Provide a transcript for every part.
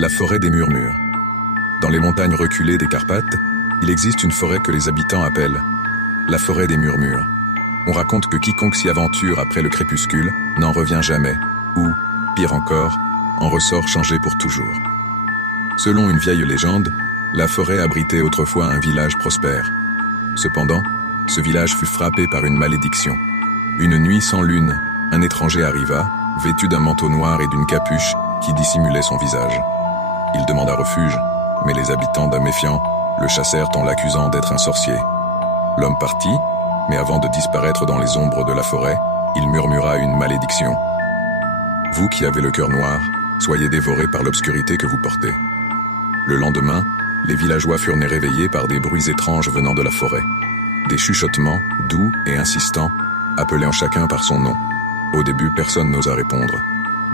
La forêt des murmures. Dans les montagnes reculées des Carpates, il existe une forêt que les habitants appellent la forêt des murmures. On raconte que quiconque s'y aventure après le crépuscule n'en revient jamais, ou, pire encore, en ressort changé pour toujours. Selon une vieille légende, la forêt abritait autrefois un village prospère. Cependant, ce village fut frappé par une malédiction. Une nuit sans lune, un étranger arriva, vêtu d'un manteau noir et d'une capuche qui dissimulait son visage. Il demanda refuge, mais les habitants d'un méfiant le chassèrent en l'accusant d'être un sorcier. L'homme partit, mais avant de disparaître dans les ombres de la forêt, il murmura une malédiction. « Vous qui avez le cœur noir, soyez dévorés par l'obscurité que vous portez. » Le lendemain, les villageois furent réveillés par des bruits étranges venant de la forêt. Des chuchotements, doux et insistants, appelant chacun par son nom. Au début, personne n'osa répondre.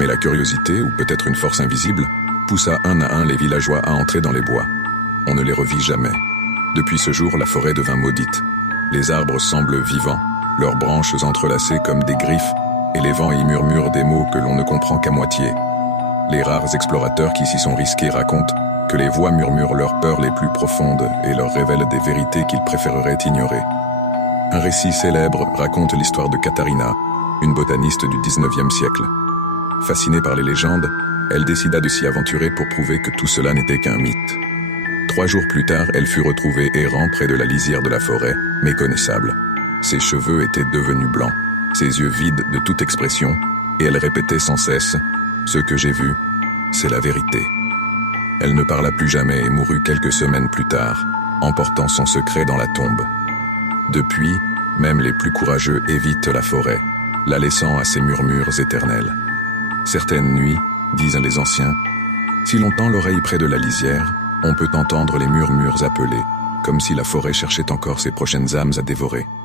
Mais la curiosité, ou peut-être une force invisible, poussa un à un les villageois à entrer dans les bois. On ne les revit jamais. Depuis ce jour, la forêt devint maudite. Les arbres semblent vivants, leurs branches entrelacées comme des griffes, et les vents y murmurent des mots que l'on ne comprend qu'à moitié. Les rares explorateurs qui s'y sont risqués racontent que les voix murmurent leurs peurs les plus profondes et leur révèlent des vérités qu'ils préféreraient ignorer. Un récit célèbre raconte l'histoire de Katharina, une botaniste du 19e siècle. Fascinée par les légendes, elle décida de s'y aventurer pour prouver que tout cela n'était qu'un mythe. 3 jours plus tard, elle fut retrouvée errant près de la lisière de la forêt, méconnaissable. Ses cheveux étaient devenus blancs, ses yeux vides de toute expression, et elle répétait sans cesse « Ce que j'ai vu, c'est la vérité ». Elle ne parla plus jamais et mourut quelques semaines plus tard, emportant son secret dans la tombe. Depuis, même les plus courageux évitent la forêt, la laissant à ses murmures éternels. Certaines nuits, disent les anciens, si l'on tend l'oreille près de la lisière, on peut entendre les murmures appeler, comme si la forêt cherchait encore ses prochaines âmes à dévorer.